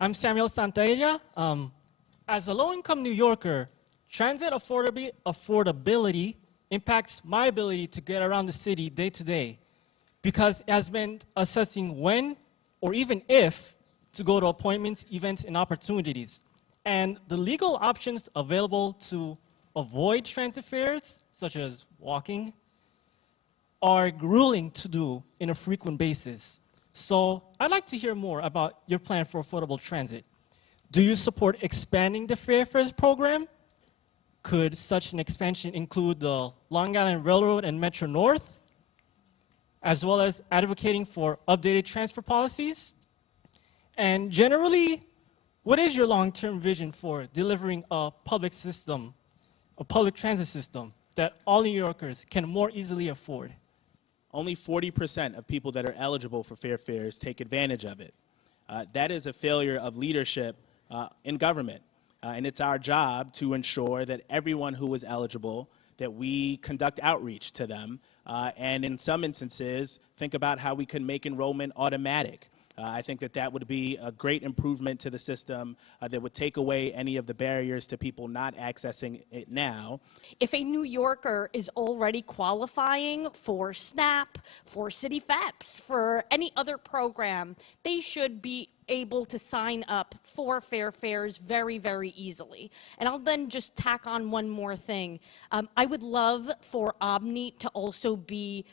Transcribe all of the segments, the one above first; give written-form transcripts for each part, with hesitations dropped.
I'm Samuel Santaella. As a low-income New Yorker, transit affordability impacts my ability to get around the city day to day because it has been assessing when or even if to go to appointments, events, and opportunities. And the legal options available to avoid transit fares, such as walking, are grueling to do in a frequent basis. So I'd like to hear more about your plan for affordable transit. Do you support expanding the fare fares program? Could such an expansion include the Long Island Railroad and Metro North, as well as advocating for updated transfer policies? And generally, what is your long-term vision for delivering a public system, a public transit system that all New Yorkers can more easily afford? Only 40% of people that are eligible for fair fares take advantage of it. That is a failure of leadership in government. And it's our job to ensure that everyone who is eligible, that we conduct outreach to them. And in some instances, think about how we can make enrollment automatic. I think that that would be a great improvement to the system that would take away any of the barriers to people not accessing it now. If a New Yorker is already qualifying for SNAP, for City FEPS, for any other program, they should be able to sign up for fair fares very, very easily. And I'll then just tack on one more thing. I would love for Omni to also be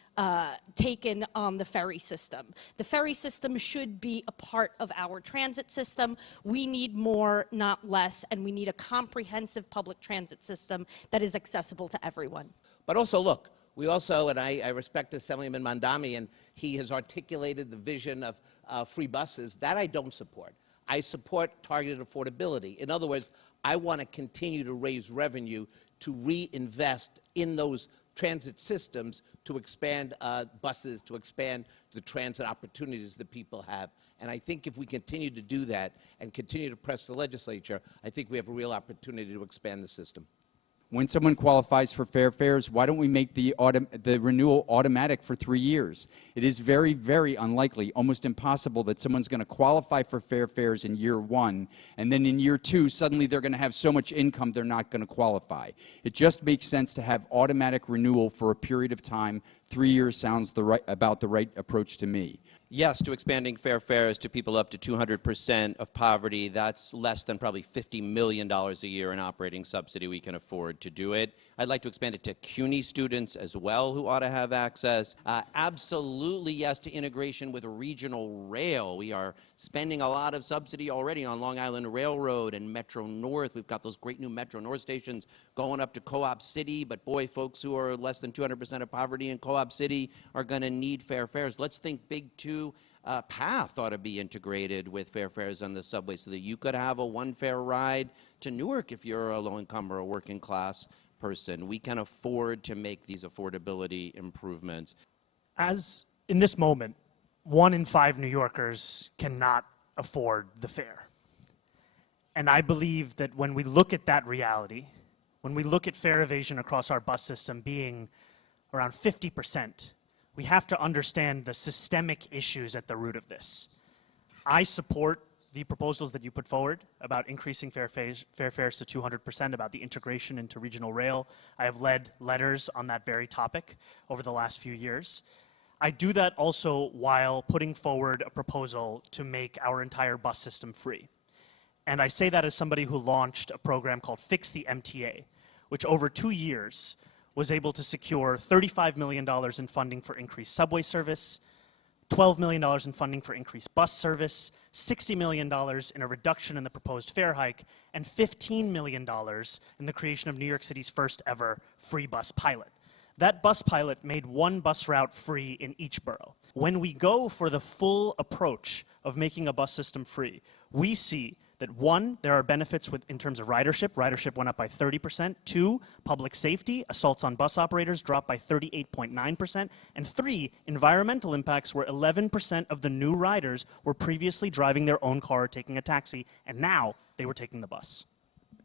taken on the ferry system. The ferry system should be a part of our transit system. We need more, not less, and we need a comprehensive public transit system that is accessible to everyone. But also, look, we also, and I respect Assemblyman Mandami, and he has articulated the vision of free buses. That I don't support. I support targeted affordability. In other words, I want to continue to raise revenue to reinvest in those transit systems to expand buses, to expand the transit opportunities that people have. And I think if we continue to do that and continue to press the legislature, I think we have a real opportunity to expand the system. When someone qualifies for fair fares, why don't we make the renewal automatic for 3 years? It is very, very unlikely, almost impossible, that someone's going to qualify for fair fares in year 1, and then in year 2, suddenly they're going to have so much income they're not going to qualify. It just makes sense to have automatic renewal for a period of time. 3 years sounds about the right approach to me. Yes, to expanding fair fares to people up to 200% of poverty. That's less than probably $50 million a year in operating subsidy we can afford to do it. I'd like to expand it to CUNY students as well who ought to have access. Absolutely yes to integration with regional rail. We are spending a lot of subsidy already on Long Island Railroad and Metro North. We've got those great new Metro North stations going up to Co-op City, but boy, folks who are less than 200% of poverty in Co-op City are going to need fair fares. Let's think Big Two. PATH ought to be integrated with fair fares on the subway so that you could have a one-fare ride to Newark if you're a low-income or a working-class person. We can afford to make these affordability improvements. As in this moment, 1 in 5 New Yorkers cannot afford the fare. And I believe that when we look at that reality, when we look at fare evasion across our bus system being around 50%, we have to understand the systemic issues at the root of this. I support the proposals that you put forward about increasing fair fares to 200%, about the integration into regional rail. I have led letters on that very topic over the last few years. I do that also while putting forward a proposal to make our entire bus system free. And I say that as somebody who launched a program called Fix the MTA, which over 2 years was able to secure $35 million in funding for increased subway service, $12 million in funding for increased bus service, $60 million in a reduction in the proposed fare hike, and $15 million in the creation of New York City's first ever free bus pilot. That bus pilot made 1 bus route free in each borough. When we go for the full approach of making a bus system free, we see that 1, there are benefits in terms of ridership. Ridership went up by 30%. 2, public safety, assaults on bus operators dropped by 38.9%. And 3, environmental impacts where 11% of the new riders were previously driving their own car or taking a taxi, and now they were taking the bus.